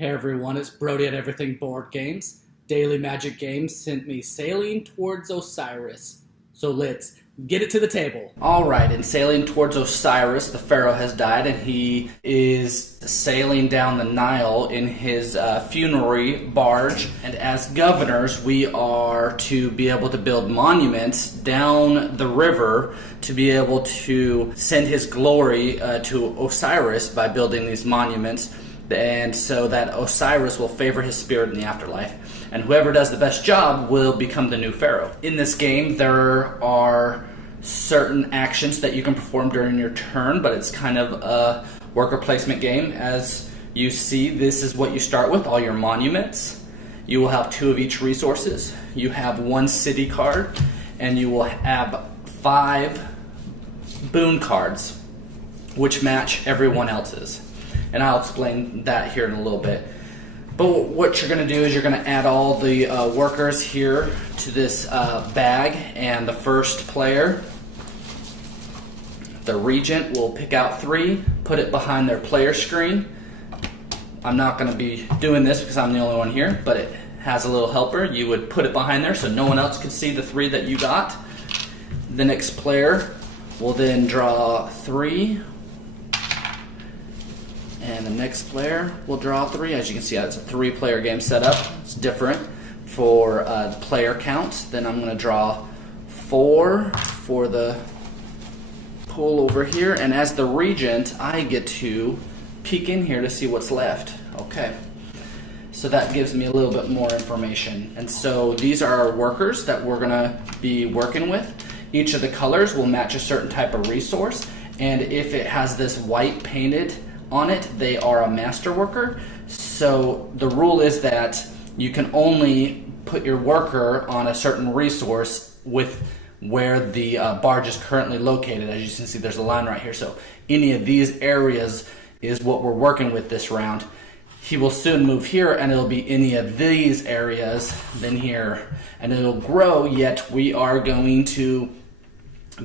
Hey everyone, it's Brody at Everything Board Games. Daily Magic Games sent me sailing towards Osiris. So let's get it to the table. Alright, in sailing towards Osiris, the pharaoh has died and he is sailing down the Nile in his funerary barge. And as governors, we are to be able to build monuments down the river to be able to send his glory to Osiris by building these monuments. And so that Osiris will favor his spirit in the afterlife. And whoever does the best job will become the new pharaoh. In this game, there are certain actions that you can perform during your turn, but it's kind of a worker placement game. As you see, this is what you start with, all your monuments. You will have 2 of each resources. You have 1 city card, and you will have 5 boon cards, which match everyone else's. And I'll explain that here in a little bit. But what you're going to do is you're going to add all the workers here to this bag, and the first player, the regent, will pick out 3, put it behind their player screen. I'm not going to be doing this because I'm the only one here, but it has a little helper. You would put it behind there so no one else can see the 3 that you got. The next player will then draw 3. And the next player will draw 3. As you can see, it's a 3-player game setup. It's different for player counts. Then I'm going to draw 4 for the pool over here. And as the regent, I get to peek in here to see what's left. Okay. So that gives me a little bit more information. And so these are our workers that we're going to be working with. Each of the colors will match a certain type of resource. And if it has this white painted on it, they are a master worker. So the rule is that you can only put your worker on a certain resource with where the barge is currently located. As you can see, there's a line right here. So any of these areas is what we're working with this round. He will soon move here, and it'll be any of these areas, then here, and it'll grow, yet we are going to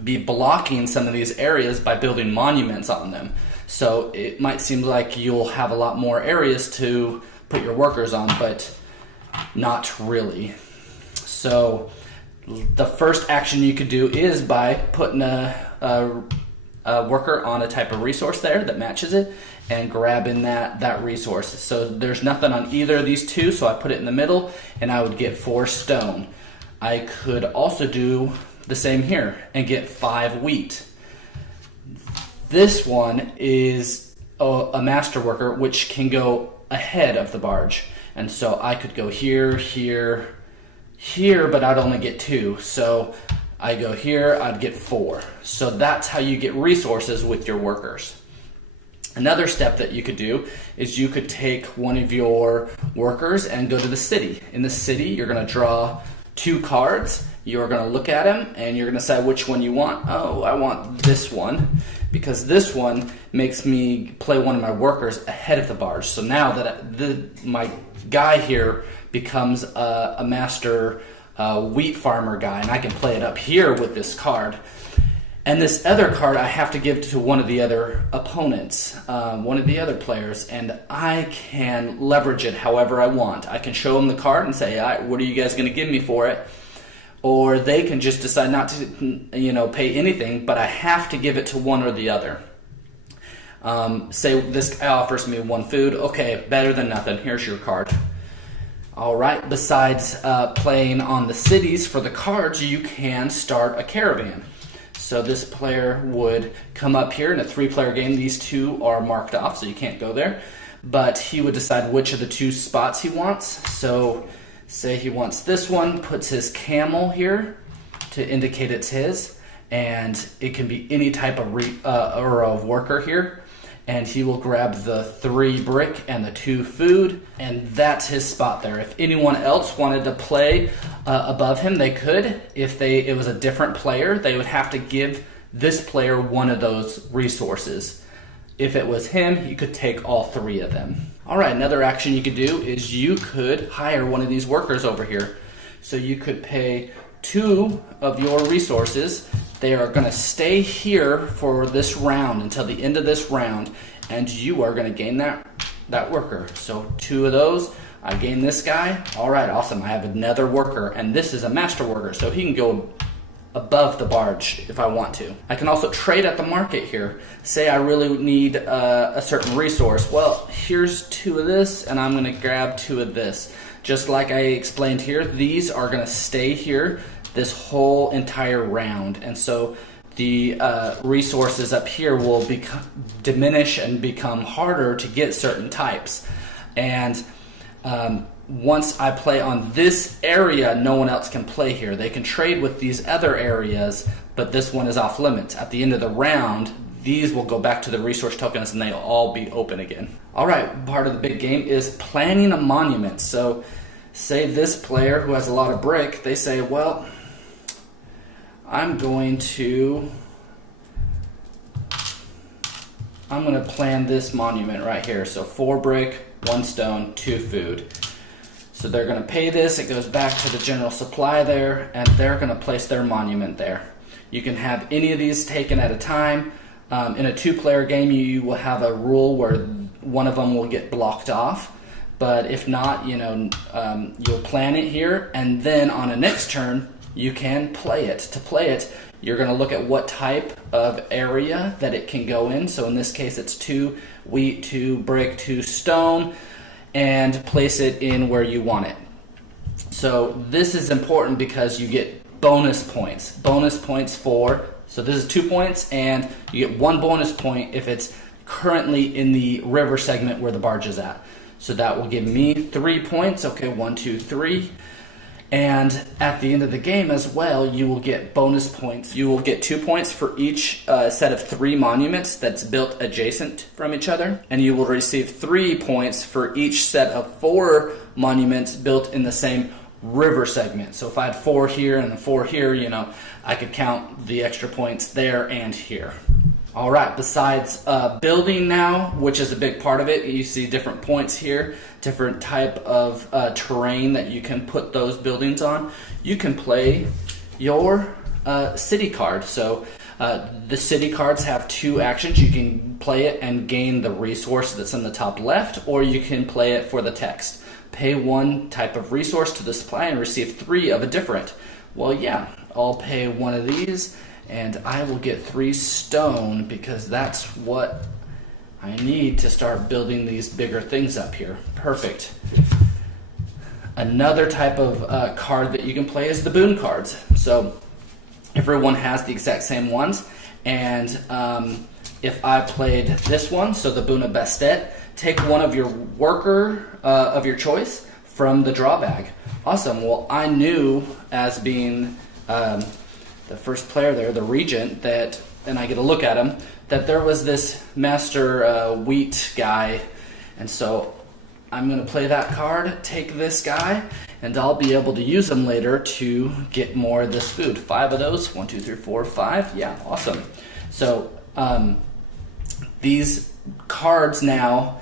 be blocking some of these areas by building monuments on them. So it might seem like you'll have a lot more areas to put your workers on, but not really. So the first action you could do is by putting a worker on a type of resource there that matches it and grabbing that resource. So there's nothing on either of these 2, so I put it in the middle and I would get 4 stone. I could also do the same here and get 5 wheat. This one is a master worker, which can go ahead of the barge. And so I could go here, here, here, but I'd only get 2. So I go here, I'd get 4. So that's how you get resources with your workers. Another step that you could do is you could take one of your workers and go to the city. In the city, you're going to draw 2 cards. You're going to look at them and you're going to decide which one you want. Oh, I want this one, because this one makes me play one of my workers ahead of the barge. So now that my guy here becomes a master wheat farmer guy, and I can play it up here with this card. And this other card I have to give to one of the other opponents, one of the other players, and I can leverage it however I want. I can show them the card and say, what are you guys going to give me for it? Or they can just decide not to, pay anything, but I have to give it to one or the other. Say this guy offers me 1 food. Okay, better than nothing. Here's your card. All right, besides playing on the cities for the cards, you can start a caravan. So this player would come up here in a 3-player game. These 2 are marked off, so you can't go there. But he would decide which of the 2 spots he wants. So say he wants this one, puts his camel here to indicate it's his, and it can be any type of worker here, and he will grab the 3 brick and the 2 food, and that's his spot there. If anyone else wanted to play above him, they could. If it was a different player, they would have to give this player one of those resources. If it was him, he could take all 3 of them. All right, another action you could do is you could hire one of these workers over here. So you could pay 2 of your resources. They are going to stay here for this round until the end of this round, and you are going to gain that that worker. So 2 of those. I gain this guy. All right, awesome. I have another worker, and this is a master worker, so he can go above the barge if I want to. I can also trade at the market here. Say I really need a certain resource. Well, here's 2 of this, and I'm going to grab 2 of this. Just like I explained here, these are going to stay here this whole entire round, and so the resources up here will diminish and become harder to get certain types. And once I play on this area, no one else can play here. They can trade with these other areas, but this one is off limits. At the end of the round, these will go back to the resource tokens and they'll all be open again. All right, part of the big game is planning a monument. So say this player who has a lot of brick, they say, well, I'm going to plan this monument right here. So 4 brick, 1 stone, 2 food. So they're going to pay this. It goes back to the general supply there, and they're going to place their monument there. You can have any of these taken at a time. In a 2-player game, you will have a rule where one of them will get blocked off. But if not, you'll plan it here, and then on a next turn, you can play it. To play it, you're going to look at what type of area that it can go in. So in this case, it's 2 wheat, 2 brick, 2 stone, and place it in where you want it. So this is important because you get bonus points. Bonus points so this is 2 points, and you get 1 bonus point if it's currently in the river segment where the barge is at. So that will give me 3 points. Okay, 1, 2, 3. And at the end of the game as well, you will get bonus points. You will get 2 points for each set of 3 monuments that's built adjacent from each other. And you will receive 3 points for each set of 4 monuments built in the same river segment. So if I had 4 here and 4 here, I could count the extra points there and here. All right, besides building now, which is a big part of it, you see different points here, different type of terrain that you can put those buildings on. You can play your city card. So the city cards have 2 actions. You can play it and gain the resource that's in the top left, or you can play it for the text. Pay 1 type of resource to the supply and receive 3 of a different. Well, yeah, I'll pay 1 of these, and I will get 3 stone because that's what I need to start building these bigger things up here. Perfect. Another type of card that you can play is the boon cards. So everyone has the exact same ones, and if I played this one, so the boon of Bastet, take 1 of your worker of your choice from the draw bag. Awesome. Well, I knew as being the first player there, the regent, and I get a look at him, that there was this master wheat guy, and so I'm going to play that card, take this guy, and I'll be able to use him later to get more of this food. 5 of those, 1, 2, 3, 4, 5, yeah, awesome. So these cards now,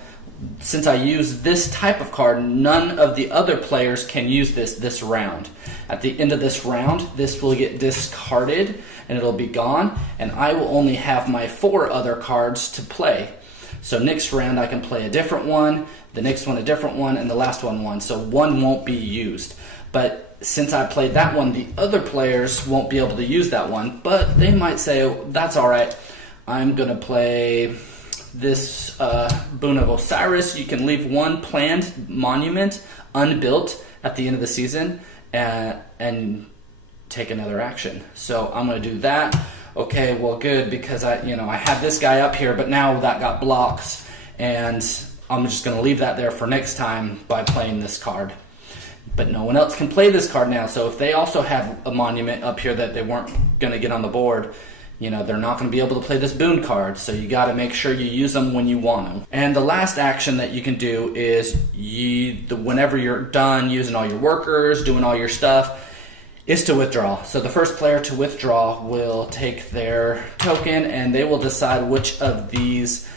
since I use this type of card, none of the other players can use this round. At the end of this round, this will get discarded and it'll be gone, and I will only have my 4 other cards to play. So next round I can play a different one, the next one a different one, and the last one. So 1 won't be used. But since I played that one, the other players won't be able to use that one, but they might say, oh, that's all right, I'm going to play this Boon of Osiris. You can leave 1 planned monument unbuilt at the end of the season and take another action. So I'm going to do that. Okay, well, good, because I had this guy up here, but now that got blocks, and I'm just going to leave that there for next time by playing this card. But no one else can play this card now, so if they also have a monument up here that they weren't going to get on the board, they're not going to be able to play this boon card, so you got to make sure you use them when you want them. And the last action that you can do is whenever you're done using all your workers, doing all your stuff, is to withdraw. So the first player to withdraw will take their token, and they will decide which of these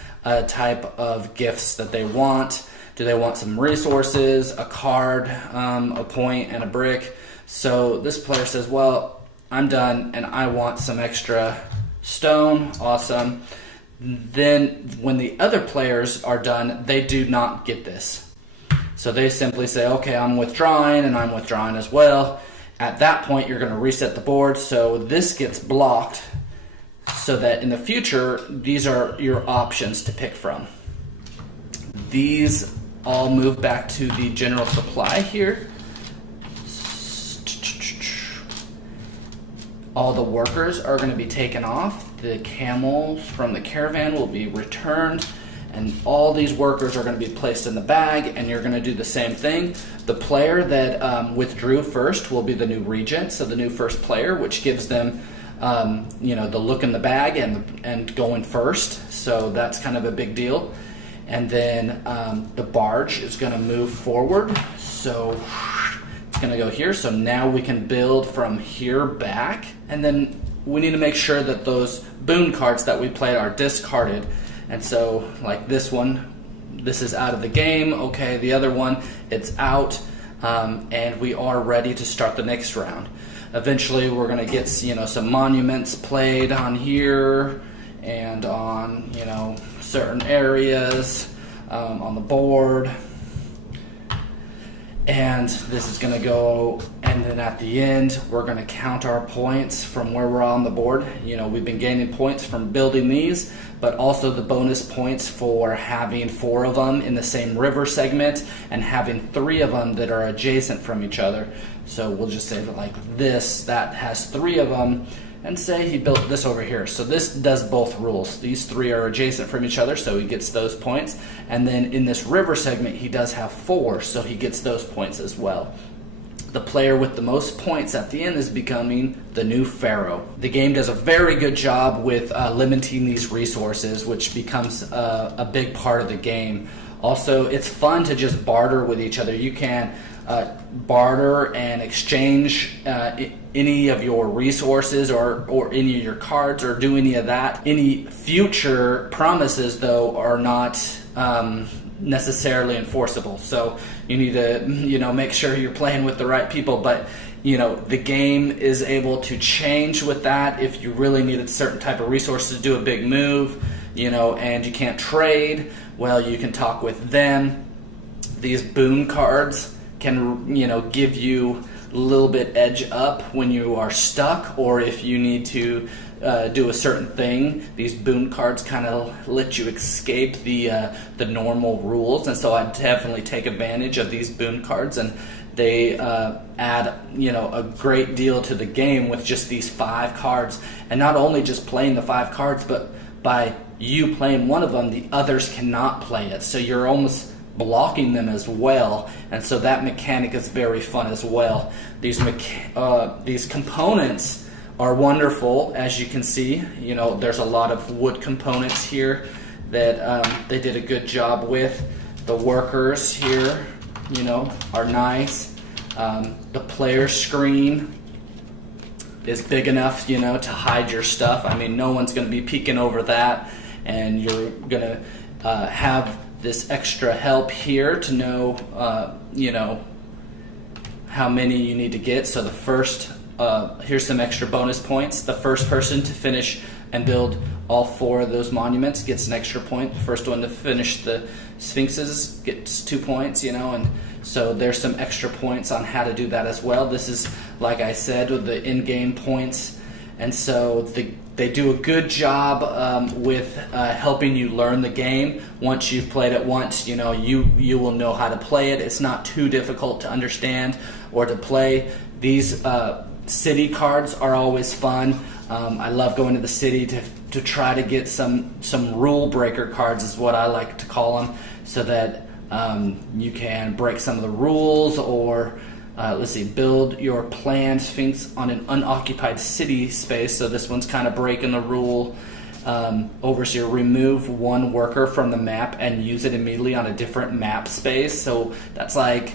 type of gifts that they want. Do they want some resources, a card, a point, and a brick? So this player says, well, I'm done, and I want some extra stone. Awesome. then when the other players are done, they do not get this. So they simply say, okay, I'm withdrawing, and I'm withdrawing as well. At that point, you're going to reset the board, so this gets blocked, so that in the future, these are your options to pick from. These all move back to the general supply here. All the workers are going to be taken off. The camels from the caravan will be returned, and all these workers are going to be placed in the bag, and you're going to do the same thing. The player that withdrew first will be the new regent, so the new first player, which gives them the look in the bag and going first. So that's kind of a big deal. And then the barge is going to move forward. So it's going to go here. So now we can build from here back. And then we need to make sure that those boon cards that we played are discarded. And so like this one, this is out of the game. Okay, the other one, it's out. And we are ready to start the next round. Eventually we're going to get some monuments played on here and on certain areas on the board. And this is going to go, and then at the end, we're going to count our points from where we're on the board. We've been gaining points from building these, but also the bonus points for having 4 of them in the same river segment and having 3 of them that are adjacent from each other. So we'll just say that like this, that has 3 of them, and say he built this over here. So this does both rules. These 3 are adjacent from each other, so he gets those points. And then in this river segment, he does have 4, so he gets those points as well. The player with the most points at the end is becoming the new pharaoh. The game does a very good job with limiting these resources, which becomes a big part of the game. Also, it's fun to just barter with each other. You can barter and exchange any of your resources or any of your cards, or do any of that. Any future promises, though, are not necessarily enforceable. So you need to make sure you're playing with the right people. But the game is able to change with that. If you really need a certain type of resource to do a big move, and you can't trade, well, you can talk with them. These boon cards can give you a little bit edge up when you are stuck, or if you need to do a certain thing. These boon cards kind of let you escape the normal rules, and so I definitely take advantage of these boon cards, and they add a great deal to the game with just these 5 cards. And not only just playing the 5 cards, but by you playing one of them, the others cannot play it, so you're almost blocking them as well, and so that mechanic is very fun as well. These components are wonderful, as you can see. There's a lot of wood components here that they did a good job with. The workers here, are nice. The player screen is big enough, to hide your stuff. I mean, no one's going to be peeking over that, and you're going to have this extra help here to know, how many you need to get. So the first, here's some extra bonus points. The first person to finish and build all 4 of those monuments gets an extra point. The first one to finish the sphinxes gets 2 points, and so there's some extra points on how to do that as well. This is, like I said, with the in-game points, and so they do a good job with helping you learn the game. Once you've played it once, you will know how to play it. It's not too difficult to understand or to play. These city cards are always fun. I love going to the city to try to get some rule breaker cards, is what I like to call them, so that you can break some of the rules, or build your planned sphinx on an unoccupied city space. So this one's kind of breaking the rule. Overseer, remove 1 worker from the map and use it immediately on a different map space. So that's like,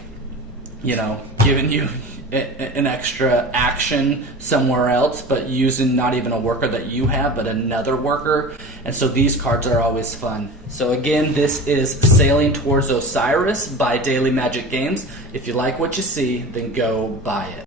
giving you an extra action somewhere else, but using not even a worker that you have, but another worker. And so these cards are always fun. So again, this is Sailing Towards Osiris by Daily Magic Games. If you like what you see, then go buy it.